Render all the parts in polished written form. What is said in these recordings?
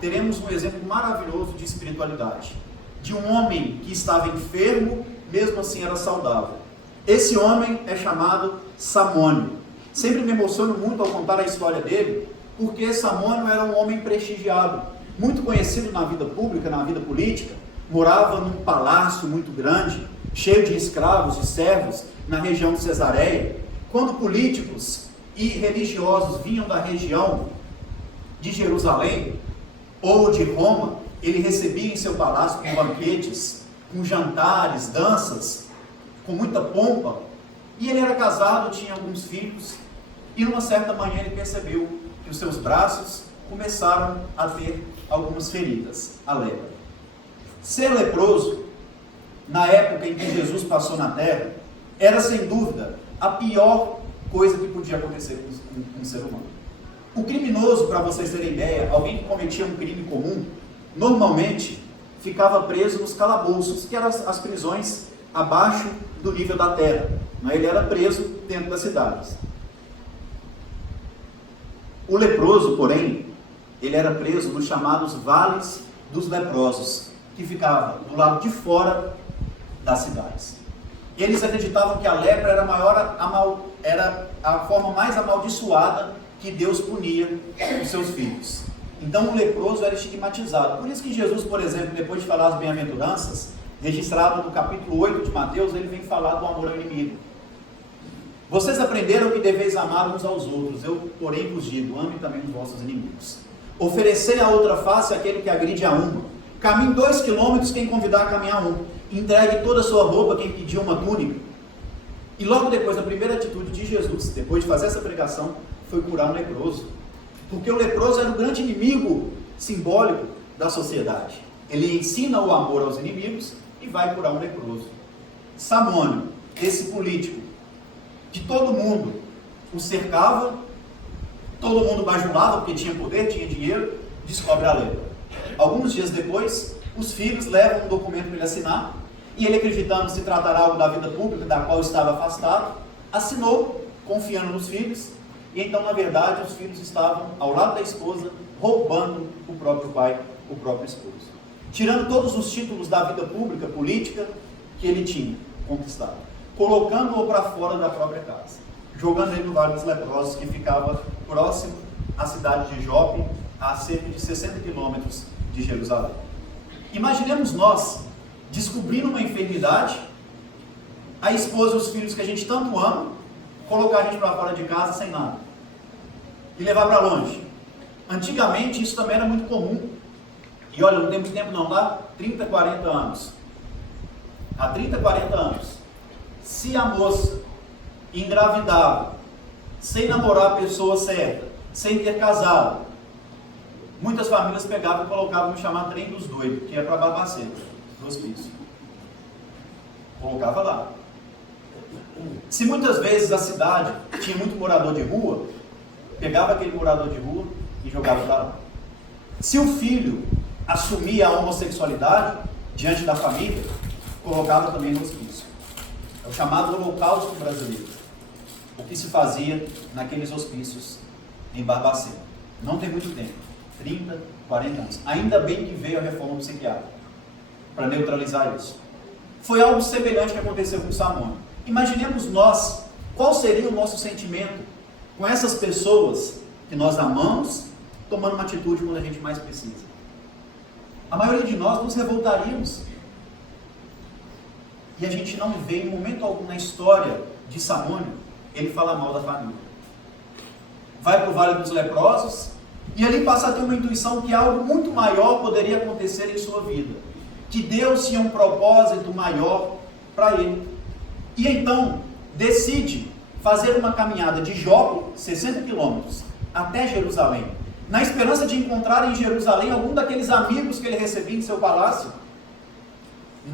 teremos um exemplo maravilhoso de espiritualidade, de um homem que estava enfermo, mesmo assim era saudável. Esse homem é chamado Samônio. Sempre me emociono muito ao contar a história dele, porque Samônio era um homem prestigiado, muito conhecido na vida pública, na vida política, morava num palácio muito grande, cheio de escravos e servos, na região de Cesareia. Quando políticos e religiosos vinham da região de Jerusalém ou de Roma, ele recebia em seu palácio com banquetes, com jantares, danças, com muita pompa. E ele era casado, tinha alguns filhos, e numa certa manhã ele percebeu que os seus braços começaram a ter algumas feridas, a lepra. Ser leproso, na época em que Jesus passou na terra, era sem dúvida a pior coisa que podia acontecer com um ser humano. O criminoso, para vocês terem ideia, alguém que cometia um crime comum, normalmente ficava preso nos calabouços, que eram as prisões abaixo do nível da terra. Ele era preso dentro das cidades. O leproso, porém, ele era preso nos chamados vales dos leprosos, que ficava do lado de fora das cidades. Eles acreditavam que a lepra era a forma mais amaldiçoada que Deus punia os seus filhos. Então o leproso era estigmatizado. Por isso que Jesus, por exemplo, depois de falar as bem-aventuranças, registrado no capítulo 8 de Mateus, ele vem falar do amor ao inimigo. Vocês aprenderam que deveis amar uns aos outros, eu porém vos digo, amem também os vossos inimigos. Oferecei a outra face àquele que agride a uma. Caminhe 2 quilômetros quem convidar a caminhar 1. Entregue toda a sua roupa quem pedir uma túnica. E logo depois, a primeira atitude de Jesus, depois de fazer essa pregação, foi curar um leproso. Porque o leproso era o grande inimigo simbólico da sociedade. Ele ensina o amor aos inimigos e vai curar um leproso. Samônio, esse político, que todo mundo o cercava, todo mundo bajulava porque tinha poder, tinha dinheiro, descobre a lepra. Alguns dias depois, os filhos levam um documento para ele assinar, e ele, acreditando se tratar algo da vida pública, da qual estava afastado, assinou, confiando nos filhos, e então, na verdade, os filhos estavam ao lado da esposa, roubando o próprio pai, o próprio esposo, tirando todos os títulos da vida pública, política, que ele tinha conquistado, colocando-o para fora da própria casa, jogando ele no Vale dos Leprosos, que ficava próximo à cidade de Jope, a cerca de 60 quilômetros de Jerusalém. Imaginemos nós descobrindo uma enfermidade, a esposa e os filhos que a gente tanto ama, colocar a gente para fora de casa sem nada e levar para longe. Antigamente isso também era muito comum. E olha, não tem muito tempo não, tá? 30, 40 anos. Há 30, 40 anos, se a moça engravidava, sem namorar a pessoa certa, sem ter casado, muitas famílias pegavam e colocavam no chamado trem dos doidos, que ia para Barbacena, do hospício. Colocava lá. Se muitas vezes a cidade tinha muito morador de rua, pegava aquele morador de rua e jogava para lá. Se o filho assumia a homossexualidade diante da família, colocava também no hospício. É o chamado holocausto brasileiro. O que se fazia naqueles hospícios em Barbacena. Não tem muito tempo. 30, 40 anos. Ainda bem que veio a reforma psiquiátrica para neutralizar isso. Foi algo semelhante que aconteceu com Samônio. Imaginemos nós, qual seria o nosso sentimento com essas pessoas que nós amamos, tomando uma atitude quando a gente mais precisa. A maioria de nós nos revoltaríamos. E a gente não vê em momento algum na história de Samônio ele falar mal da família. Vai para o Vale dos Leprosos e ali passa a ter uma intuição que algo muito maior poderia acontecer em sua vida. Que Deus tinha um propósito maior para ele. E então decide fazer uma caminhada de Jope, 60 quilômetros, até Jerusalém, na esperança de encontrar em Jerusalém algum daqueles amigos que ele recebia em seu palácio.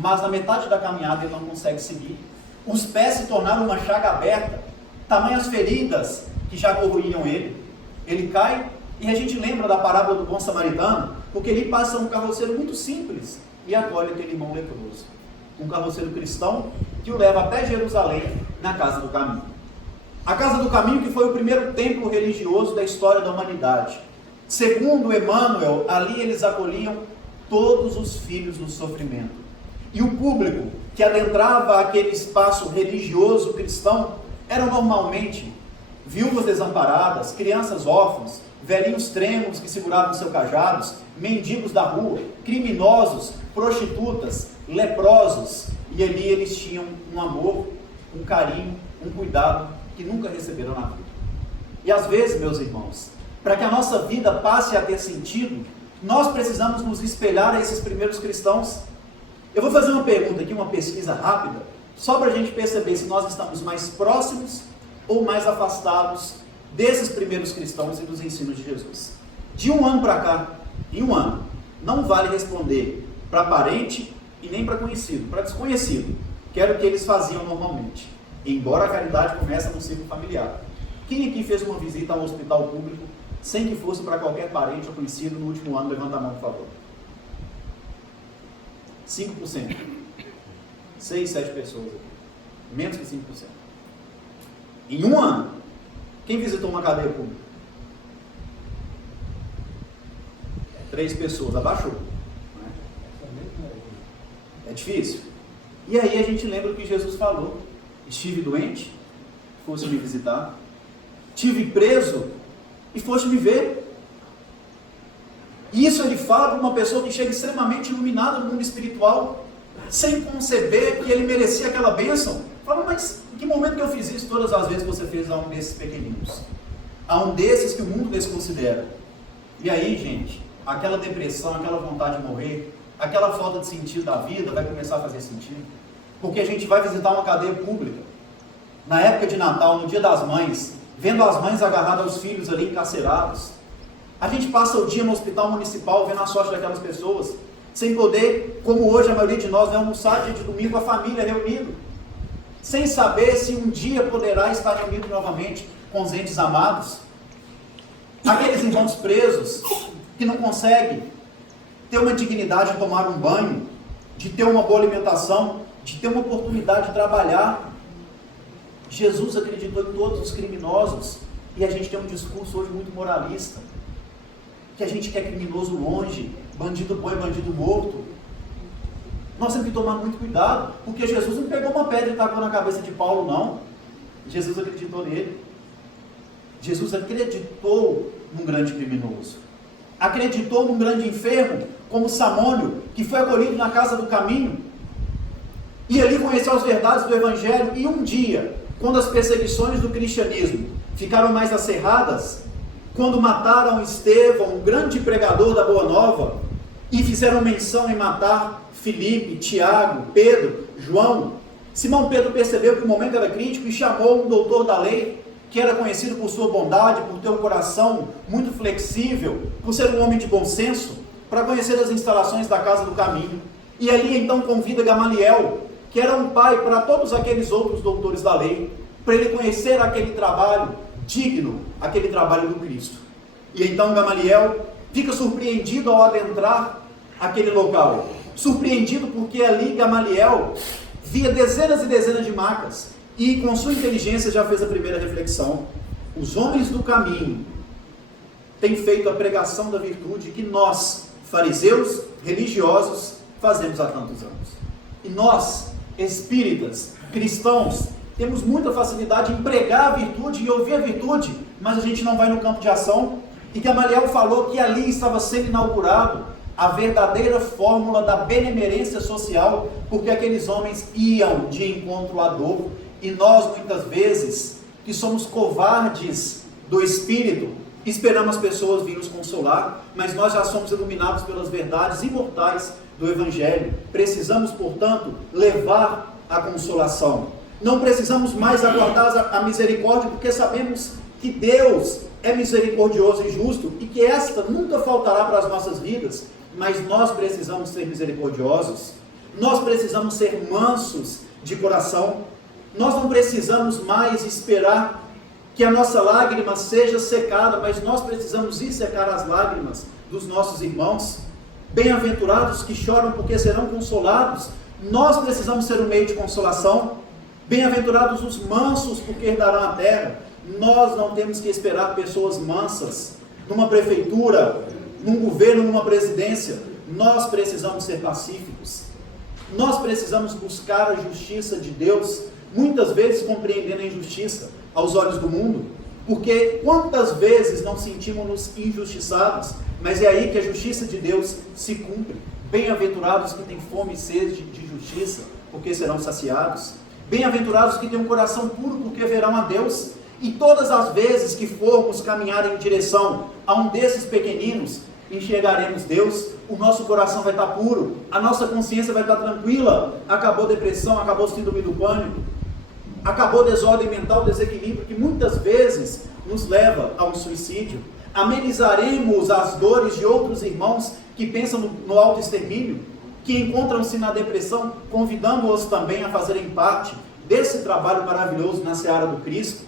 Mas na metade da caminhada ele não consegue seguir. Os pés se tornaram uma chaga aberta, tamanhas feridas que já corroíam ele. Ele cai, e a gente lembra da parábola do bom samaritano, porque ele passa um carroceiro muito simples e acolhe aquele irmão leproso. Um carroceiro cristão que o leva até Jerusalém, na Casa do Caminho. A Casa do Caminho, que foi o primeiro templo religioso da história da humanidade. Segundo Emmanuel, ali eles acolhiam todos os filhos do sofrimento. E o público que adentrava aquele espaço religioso cristão eram normalmente viúvas desamparadas, crianças órfãos, velhinhos trêmulos que seguravam seus cajados, mendigos da rua, criminosos, prostitutas, leprosos. E ali eles tinham um amor, um carinho, um cuidado que nunca receberam na vida. E às vezes, meus irmãos, para que a nossa vida passe a ter sentido, nós precisamos nos espelhar a esses primeiros cristãos. Eu vou fazer uma pergunta aqui, uma pesquisa rápida, só para a gente perceber se nós estamos mais próximos ou mais afastados desses primeiros cristãos e dos ensinos de Jesus. De um ano para cá, em um ano, não vale responder para parente e nem para conhecido, para desconhecido, que era o que eles faziam normalmente, embora a caridade comece no círculo familiar. Quem aqui fez uma visita a um hospital público sem que fosse para qualquer parente ou conhecido no último ano? Levanta a mão, por favor. 5%. 6, 7 pessoas aqui. Menos que 5%. Em um ano, quem visitou uma cadeia pública? 3 pessoas, abaixou. É difícil. E aí a gente lembra o que Jesus falou. Estive doente, fosse me visitar. Tive preso e foste me ver. Isso ele fala para uma pessoa que chega extremamente iluminada no mundo espiritual, sem conceber que ele merecia aquela bênção. Fala, mas em que momento que eu fiz isso? Todas as vezes que você fez a um desses pequeninos, a um desses que o mundo desconsidera. E aí, gente, aquela depressão, aquela vontade de morrer, aquela falta de sentido da vida vai começar a fazer sentido. Porque a gente vai visitar uma cadeia pública, na época de Natal, no Dia das Mães, vendo as mães agarradas aos filhos ali encarcerados. A gente passa o dia no hospital municipal vendo a sorte daquelas pessoas, sem poder, como hoje a maioria de nós, vai almoçar dia de domingo com a família reunido, sem saber se um dia poderá estar reunido novamente com os entes amados. Aqueles irmãos presos, que não conseguem ter uma dignidade de tomar um banho, de ter uma boa alimentação, de ter uma oportunidade de trabalhar. Jesus acreditou em todos os criminosos, e a gente tem um discurso hoje muito moralista, que a gente quer criminoso longe, bandido bom e bandido morto. Nós temos que tomar muito cuidado, porque Jesus não pegou uma pedra e tacou na cabeça de Paulo, não. Jesus acreditou nele. Jesus acreditou num grande criminoso, acreditou num grande enfermo, como Samônio, que foi acolhido na casa do caminho, e ali conheceu as verdades do Evangelho. E um dia, quando as perseguições do cristianismo ficaram mais acirradas, quando mataram Estevão, o grande pregador da Boa Nova, e fizeram menção em matar Filipe, Tiago, Pedro, João, Simão Pedro percebeu que o momento era crítico e chamou um doutor da lei, que era conhecido por sua bondade, por ter um coração muito flexível, por ser um homem de bom senso, para conhecer as instalações da Casa do Caminho. E ali então convida Gamaliel, que era um pai para todos aqueles outros doutores da lei, para ele conhecer aquele trabalho digno, aquele trabalho do Cristo. E então Gamaliel fica surpreendido ao adentrar aquele local, surpreendido porque ali Gamaliel via dezenas e dezenas de macas, e com sua inteligência já fez a primeira reflexão. Os homens do caminho têm feito a pregação da virtude que nós, fariseus, religiosos, fazemos há tantos anos. E nós, espíritas, cristãos, temos muita facilidade em pregar a virtude e ouvir a virtude, mas a gente não vai no campo de ação. E Gamaliel falou que ali estava sendo inaugurado a verdadeira fórmula da benemerência social, porque aqueles homens iam de encontro à dor, e nós muitas vezes, que somos covardes do espírito, esperamos as pessoas vir nos consolar, mas nós já somos iluminados pelas verdades imortais do Evangelho. Precisamos, portanto, levar a consolação. Não precisamos mais aguardar a misericórdia, porque sabemos que Deus é misericordioso e justo, e que esta nunca faltará para as nossas vidas, mas nós precisamos ser misericordiosos, nós precisamos ser mansos de coração, nós não precisamos mais esperar que a nossa lágrima seja secada, mas nós precisamos ir secar as lágrimas dos nossos irmãos. Bem-aventurados que choram, porque serão consolados. Nós precisamos ser um meio de consolação. Bem-aventurados os mansos, porque herdarão a terra. Nós não temos que esperar pessoas mansas numa prefeitura, num governo, numa presidência, nós precisamos ser pacíficos. Nós precisamos buscar a justiça de Deus, muitas vezes compreendendo a injustiça aos olhos do mundo, porque quantas vezes não sentimos-nos injustiçados, mas é aí que a justiça de Deus se cumpre. Bem-aventurados que têm fome e sede de justiça, porque serão saciados. Bem-aventurados que têm um coração puro, porque verão a Deus. E todas as vezes que formos caminhar em direção a um desses pequeninos, enxergaremos Deus, o nosso coração vai estar puro, a nossa consciência vai estar tranquila, acabou a depressão, acabou o síndrome do pânico, acabou a desordem mental, desequilíbrio, que muitas vezes nos leva a um suicídio. Amenizaremos as dores de outros irmãos que pensam no autoextermínio, que encontram-se na depressão, convidando-os também a fazerem parte desse trabalho maravilhoso na seara do Cristo.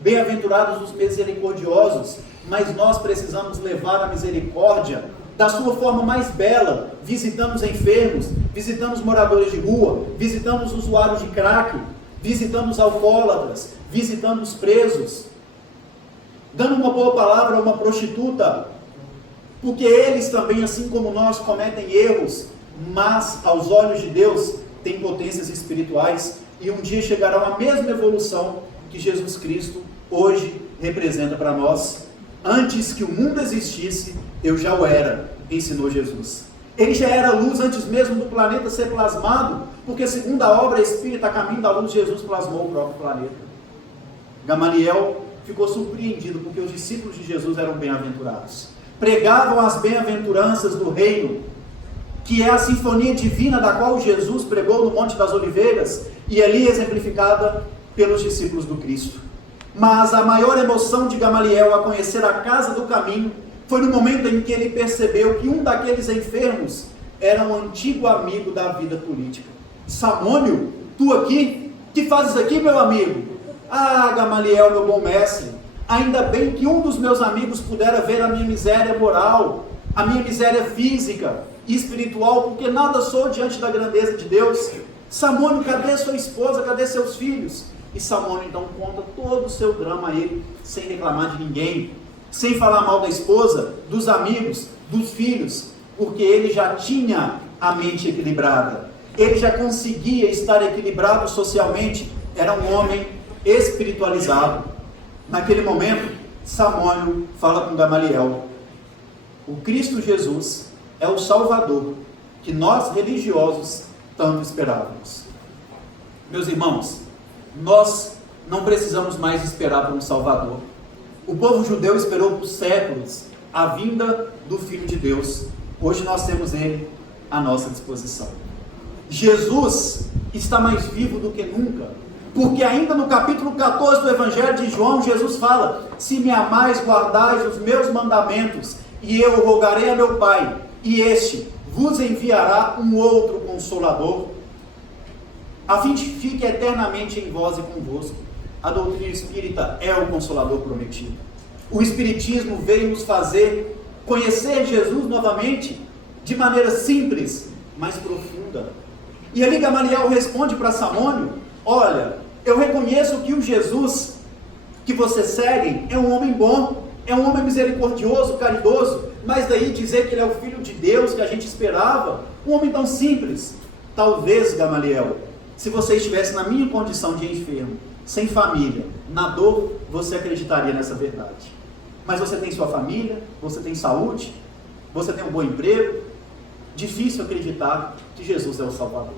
Bem-aventurados os misericordiosos, mas nós precisamos levar a misericórdia da sua forma mais bela. Visitamos enfermos, visitamos moradores de rua, visitamos usuários de crack, visitamos alcoólatras, visitamos presos, dando uma boa palavra a uma prostituta, porque eles também, assim como nós, cometem erros, mas aos olhos de Deus têm potências espirituais e um dia chegarão à mesma evolução que Jesus Cristo hoje representa para nós. Antes que o mundo existisse, eu já o era, ensinou Jesus. Ele já era luz antes mesmo do planeta ser plasmado, porque segundo a obra espírita, a caminho da luz, Jesus plasmou o próprio planeta. Gamaliel ficou surpreendido, porque os discípulos de Jesus eram bem-aventurados. Pregavam as bem-aventuranças do reino, que é a sinfonia divina da qual Jesus pregou no Monte das Oliveiras, e ali exemplificada pelos discípulos do Cristo. Mas a maior emoção de Gamaliel a conhecer a casa do caminho foi no momento em que ele percebeu que um daqueles enfermos era um antigo amigo da vida política. Samônio, tu aqui? Que fazes aqui, meu amigo? Ah, Gamaliel, meu bom mestre, ainda bem que um dos meus amigos pudera ver a minha miséria moral, a minha miséria física e espiritual, porque nada sou diante da grandeza de Deus. Samônio, cadê sua esposa? Cadê seus filhos? E Samônio então conta todo o seu drama a ele, sem reclamar de ninguém, sem falar mal da esposa, dos amigos, dos filhos, porque ele já tinha a mente equilibrada, ele já conseguia estar equilibrado socialmente, era um homem espiritualizado. Naquele momento, Samônio fala com Gamaliel: o Cristo Jesus é o Salvador que nós religiosos tanto esperávamos. Meus irmãos, nós não precisamos mais esperar por um Salvador. O povo judeu esperou por séculos a vinda do Filho de Deus. Hoje nós temos ele à nossa disposição. Jesus está mais vivo do que nunca, porque ainda no capítulo 14 do Evangelho de João, Jesus fala: se me amais, guardais os meus mandamentos, e eu rogarei a meu Pai, e este vos enviará um outro Consolador, a fim de que fique eternamente em vós e convosco. A doutrina espírita é o Consolador prometido. O Espiritismo veio nos fazer conhecer Jesus novamente, de maneira simples, mas profunda. E ali Gamaliel responde para Samônio: olha, eu reconheço que o Jesus que vocês seguem é um homem bom, é um homem misericordioso, caridoso, mas daí dizer que ele é o Filho de Deus que a gente esperava, um homem tão simples. Talvez, Gamaliel, se você estivesse na minha condição de enfermo, sem família, na dor, você acreditaria nessa verdade. Mas você tem sua família, você tem saúde, você tem um bom emprego. Difícil acreditar que Jesus é o Salvador.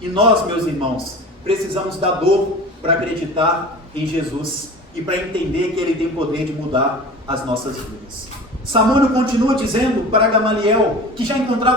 E nós, meus irmãos, precisamos da dor para acreditar em Jesus e para entender que Ele tem poder de mudar as nossas vidas. Samônio continua dizendo para Gamaliel, que já encontrava